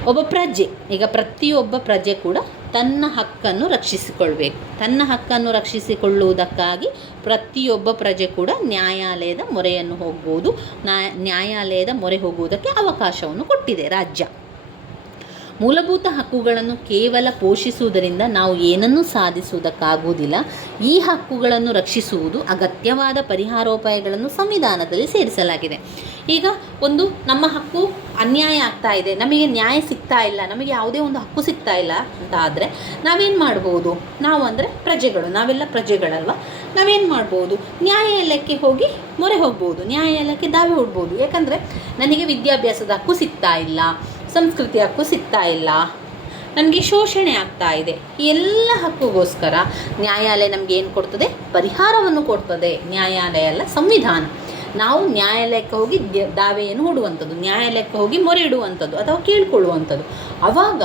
ಒಬ್ಬ ಪ್ರಜೆ, ಈಗ ಪ್ರತಿಯೊಬ್ಬ ಪ್ರಜೆ ಕೂಡ ತನ್ನ ಹಕ್ಕನ್ನು ರಕ್ಷಿಸಿಕೊಳ್ಬೇಕು. ತನ್ನ ಹಕ್ಕನ್ನು ರಕ್ಷಿಸಿಕೊಳ್ಳುವುದಕ್ಕಾಗಿ ಪ್ರತಿಯೊಬ್ಬ ಪ್ರಜೆ ಕೂಡ ನ್ಯಾಯಾಲಯದ ಮೊರೆಯನ್ನು ಹೋಗ್ಬೋದು. ನ್ಯಾಯ ನ್ಯಾಯಾಲಯದ ಮೊರೆ ಹೋಗುವುದಕ್ಕೆ ಅವಕಾಶವನ್ನು ಕೊಟ್ಟಿದೆ ರಾಜ್ಯ. ಮೂಲಭೂತ ಹಕ್ಕುಗಳನ್ನು ಕೇವಲ ಪೋಷಿಸುವುದರಿಂದ ನಾವು ಏನನ್ನೂ ಸಾಧಿಸುವುದಕ್ಕಾಗುವುದಿಲ್ಲ. ಈ ಹಕ್ಕುಗಳನ್ನು ರಕ್ಷಿಸುವುದು ಅಗತ್ಯವಾದ ಪರಿಹಾರೋಪಾಯಗಳನ್ನು ಸಂವಿಧಾನದಲ್ಲಿ ಸೇರಿಸಲಾಗಿದೆ. ಈಗ ಒಂದು ನಮ್ಮ ಹಕ್ಕು ಅನ್ಯಾಯ ಆಗ್ತಾ ಇದೆ. ನಮಗೆ ನ್ಯಾಯ ಸಿಗ್ತಾ ಇಲ್ಲ. ನಮಗೆ ಯಾವುದೇ ಒಂದು ಹಕ್ಕು ಸಿಗ್ತಾ ಇಲ್ಲ ಅಂತ ಆದರೆ ನಾವೇನು ಮಾಡ್ಬೋದು? ನಾವು ಅಂದರೆ ಪ್ರಜೆಗಳು. ನಾವೆಲ್ಲ ಪ್ರಜೆಗಳಲ್ವ? ನಾವೇನು ಮಾಡ್ಬೋದು? ನ್ಯಾಯಾಲಯಕ್ಕೆ ಹೋಗಿ ಮೊರೆ ಹೋಗ್ಬೋದು. ನ್ಯಾಯಾಲಯಕ್ಕೆ ದಾವೆ ಹೊಡ್ಬೋದು. ಯಾಕಂದರೆ ನನಗೆ ವಿದ್ಯಾಭ್ಯಾಸದ ಹಕ್ಕು ಸಿಗ್ತಾ ಇಲ್ಲ. ಸಂಸ್ಕೃತಿ ಹಕ್ಕು ಸಿಗ್ತಾ ಇಲ್ಲ. ನನಗೆ ಶೋಷಣೆ ಆಗ್ತಾ ಇದೆ. ಈ ಎಲ್ಲ ಹಕ್ಕುಗೋಸ್ಕರ ನ್ಯಾಯಾಲಯ ನಮಗೆ ಏನು ಕೊಡ್ತದೆ? ಪರಿಹಾರವನ್ನು ಕೊಡ್ತದೆ. ನ್ಯಾಯಾಲಯ ಅಲ್ಲ, ಸಂವಿಧಾನ. ನಾವು ನ್ಯಾಯಾಲಯಕ್ಕೆ ಹೋಗಿ ದಾವೆಯನ್ನು ಹೂಡುವಂಥದ್ದು, ನ್ಯಾಯಾಲಯಕ್ಕೆ ಹೋಗಿ ಮೊರೆ ಇಡುವಂಥದ್ದು ಅಥವಾ ಕೇಳಿಕೊಳ್ಳುವಂಥದ್ದು. ಆವಾಗ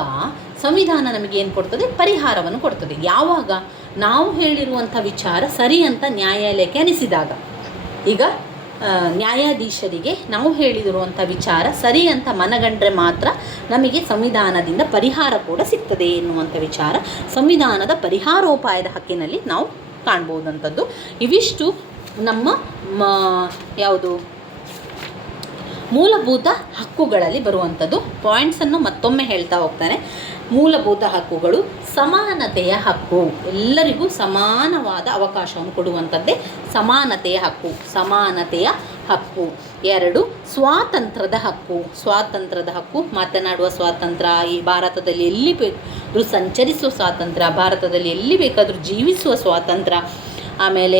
ಸಂವಿಧಾನ ನಮಗೆ ಏನು ಕೊಡ್ತದೆ? ಪರಿಹಾರವನ್ನು ಕೊಡ್ತದೆ. ಯಾವಾಗ? ನಾವು ಹೇಳಿರುವಂಥ ವಿಚಾರ ಸರಿ ಅಂತ ನ್ಯಾಯಾಲಯಕ್ಕೆ ಅನಿಸಿದಾಗ. ಈಗ ನ್ಯಾಯಾಧೀಶರಿಗೆ ನಾವು ಹೇಳಿದಿರುವಂಥ ವಿಚಾರ ಸರಿ ಅಂತ ಮನಗಂಡ್ರೆ ಮಾತ್ರ ನಮಗೆ ಸಂವಿಧಾನದಿಂದ ಪರಿಹಾರ ಕೂಡ ಸಿಗ್ತದೆ ಎನ್ನುವಂಥ ವಿಚಾರ ಸಂವಿಧಾನದ ಪರಿಹಾರೋಪಾಯದ ಹಕ್ಕಿನಲ್ಲಿ ನಾವು ಕಾಣ್ಬೋದಂಥದ್ದು. ಇವಿಷ್ಟು ನಮ್ಮ ಯಾವುದು ಮೂಲಭೂತ ಹಕ್ಕುಗಳಲ್ಲಿ ಬರುವಂಥದ್ದು. ಪಾಯಿಂಟ್ಸನ್ನು ಮತ್ತೊಮ್ಮೆ ಹೇಳ್ತಾ ಹೋಗ್ತಾನೆ. ಮೂಲಭೂತ ಹಕ್ಕುಗಳು ಸಮಾನತೆಯ ಹಕ್ಕು. ಎಲ್ಲರಿಗೂ ಸಮಾನವಾದ ಅವಕಾಶವನ್ನು ಕೊಡುವಂಥದ್ದೇ ಸಮಾನತೆಯ ಹಕ್ಕು. ಸಮಾನತೆಯ ಹಕ್ಕು. ಎರಡು, ಸ್ವಾತಂತ್ರ್ಯದ ಹಕ್ಕು. ಸ್ವಾತಂತ್ರ್ಯದ ಹಕ್ಕು. ಮಾತನಾಡುವ ಸ್ವಾತಂತ್ರ್ಯ ಈ ಭಾರತದಲ್ಲಿ ಎಲ್ಲಿ ಬೇಕಾದರೂ ಸಂಚರಿಸುವ ಸ್ವಾತಂತ್ರ್ಯ, ಭಾರತದಲ್ಲಿ ಎಲ್ಲಿ ಬೇಕಾದರೂ ಜೀವಿಸುವ ಸ್ವಾತಂತ್ರ್ಯ. ಆಮೇಲೆ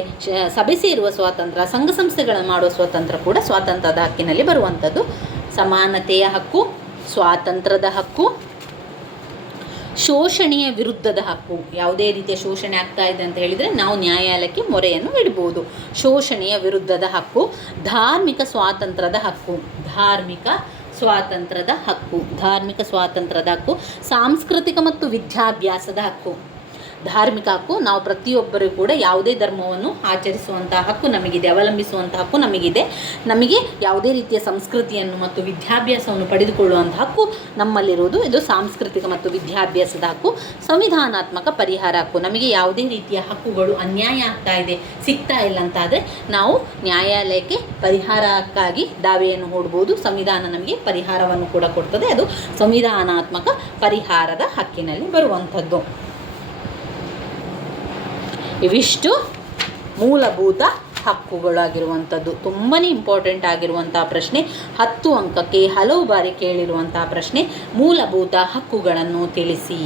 ಸಭೆ ಸೇರುವ ಸ್ವಾತಂತ್ರ್ಯ, ಸಂಘ ಸಂಸ್ಥೆಗಳನ್ನು ಮಾಡುವ ಸ್ವಾತಂತ್ರ್ಯ ಕೂಡ ಸ್ವಾತಂತ್ರ್ಯದ ಹಕ್ಕಿನಲ್ಲಿ ಬರುವಂಥದ್ದು. ಸಮಾನತೆಯ ಹಕ್ಕು, ಸ್ವಾತಂತ್ರ್ಯದ ಹಕ್ಕು, ಶೋಷಣೆಯ ವಿರುದ್ಧದ ಹಕ್ಕು. ಯಾವುದೇ ರೀತಿಯ ಶೋಷಣೆ ಆಗ್ತಾ ಇದೆ ಅಂತ ಹೇಳಿದರೆ ನಾವು ನ್ಯಾಯಾಲಯಕ್ಕೆ ಮೊರೆಯನ್ನು ಇಡ್ಬೋದು ಶೋಷಣೆಯ ವಿರುದ್ಧದ ಹಕ್ಕು, ಧಾರ್ಮಿಕ ಸ್ವಾತಂತ್ರ್ಯದ ಹಕ್ಕು. ಧಾರ್ಮಿಕ ಸ್ವಾತಂತ್ರ್ಯದ ಹಕ್ಕು. ಧಾರ್ಮಿಕ ಸ್ವಾತಂತ್ರ್ಯದ ಹಕ್ಕು, ಸಾಂಸ್ಕೃತಿಕ ಮತ್ತು ವಿದ್ಯಾಭ್ಯಾಸದ ಹಕ್ಕು. ಧಾರ್ಮಿಕ ಹಕ್ಕು ನಾವು ಪ್ರತಿಯೊಬ್ಬರೂ ಕೂಡ ಯಾವುದೇ ಧರ್ಮವನ್ನು ಆಚರಿಸುವಂತಹ ಹಕ್ಕು ನಮಗಿದೆ ಅವಲಂಬಿಸುವಂಥ ಹಕ್ಕು ನಮಗಿದೆ. ನಮಗೆ ಯಾವುದೇ ರೀತಿಯ ಸಂಸ್ಕೃತಿಯನ್ನು ಮತ್ತು ವಿದ್ಯಾಭ್ಯಾಸವನ್ನು ಪಡೆದುಕೊಳ್ಳುವಂಥ ಹಕ್ಕು ನಮ್ಮಲ್ಲಿರುವುದು. ಇದು ಸಾಂಸ್ಕೃತಿಕ ಮತ್ತು ವಿದ್ಯಾಭ್ಯಾಸದ ಹಕ್ಕು. ಸಂವಿಧಾನಾತ್ಮಕ ಪರಿಹಾರ ಹಕ್ಕು. ನಮಗೆ ಯಾವುದೇ ರೀತಿಯ ಹಕ್ಕುಗಳು ಅನ್ಯಾಯ ಆಗ್ತಾ ಇದೆ, ಸಿಗ್ತಾ ಇಲ್ಲ ಅಂತಾದರೆ ನಾವು ನ್ಯಾಯಾಲಯಕ್ಕೆ ಪರಿಹಾರಕ್ಕಾಗಿ ದಾವೆಯನ್ನು ಹೂಡ್ಬೋದು ಸಂವಿಧಾನ ನಮಗೆ ಪರಿಹಾರವನ್ನು ಕೂಡ ಕೊಡ್ತದೆ. ಅದು ಸಂವಿಧಾನಾತ್ಮಕ ಪರಿಹಾರದ ಹಕ್ಕಿನಲ್ಲಿ ಬರುವಂಥದ್ದು. ಇವಿಷ್ಟು ಮೂಲಭೂತ ಹಕ್ಕುಗಳಾಗಿರುವಂಥದ್ದು. ತುಂಬಾ ಇಂಪಾರ್ಟೆಂಟ್ ಆಗಿರುವಂಥ ಪ್ರಶ್ನೆ, ಹತ್ತು ಅಂಕಕ್ಕೆ ಹಲವು ಬಾರಿ ಕೇಳಿರುವಂಥ ಪ್ರಶ್ನೆ, ಮೂಲಭೂತ ಹಕ್ಕುಗಳನ್ನು ತಿಳಿಸಿ.